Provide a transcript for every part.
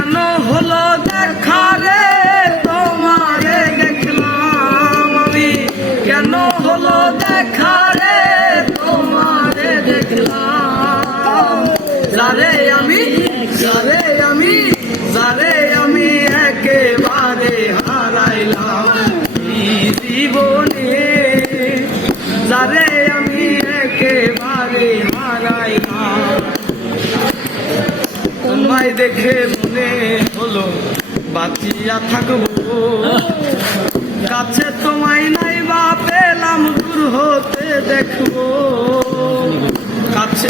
কেন হলো দেখা রে তোমারে দেখলাম আমি, কেন হলো দেখা রে তোমারে দেখলাম। যারে আমি একেবারে হারাইলাম এই জীবনে, যারে আমি একেবারে হারাইলাম। তোমায় দেখে মনে হলো বাঁচিয়া থাকবো, কাছে তোমায় নাই বা পেলাম দূর হতে দেখবো। কাছে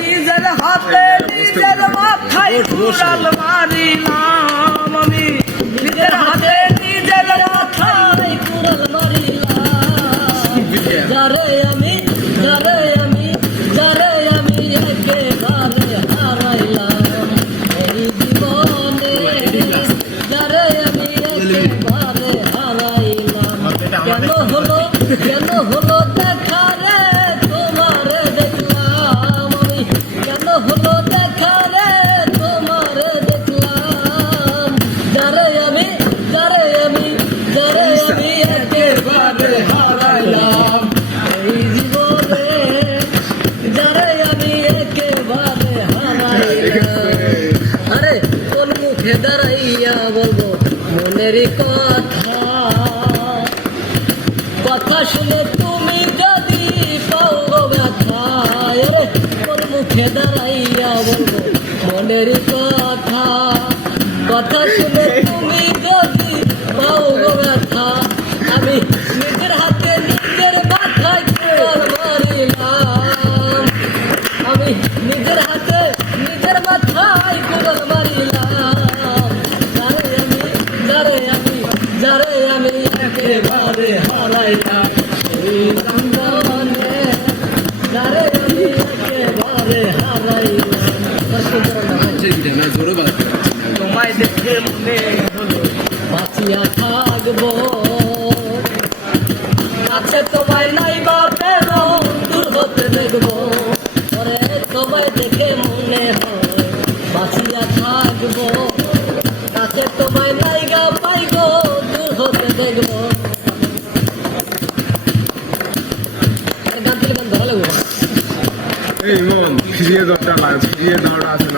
নিজের হাতে নিজের মাথায় কুড়াল মারিলাম আমি, নিজের হাতে নিজের মাথায় কুড়াল মারিলাম। যারে আমি একেবারে হারাইলাম এই জীবনে, যারে আমি একেবারে হারাইলাম। কেন হলো দেখা রে তোমারে দেখলাম আমি, কেন হলো দেখা রে তোমারে দেখলাম। যারে আমি একেবারে হারাইলাম এই জীবনে, যারে আমি একেবারে হারাইলাম। আরে কোন মুখে দাঁড়াইয়া বলবো মনেরই কথা, কথা শুনে তুমি যদি পাও গো ব্যথা। কোন মুখে দাঁড়াইয়া বলবো মনের কথা, কথা শুনে তুমি যদি পাও গো ব্যথা। আমি নিজের হাতে নিজের মাথায় কুড়াল মারিলাম, আমি নিজের হাতে নিজের মাথায় কুড়াল মারিলাম। যারে আমি একেবারে হারাইলাম এই জীবনে, যারে আমি একেবারে হারাইলাম। তোমায় দেখে মনে হলো বাঁচিয়া থাকবো, কাছে তোমায় নাই বা পেলো দূর হতে দেখবো। ওরে তোমায় দেখে মনে হয় বাঁচিয়া থাকবো, কাছে তোমায় নাই গা পাইবো দূর হতে দেখবো। এই মন ফিরিয়ে দেওয়াটা আছে না।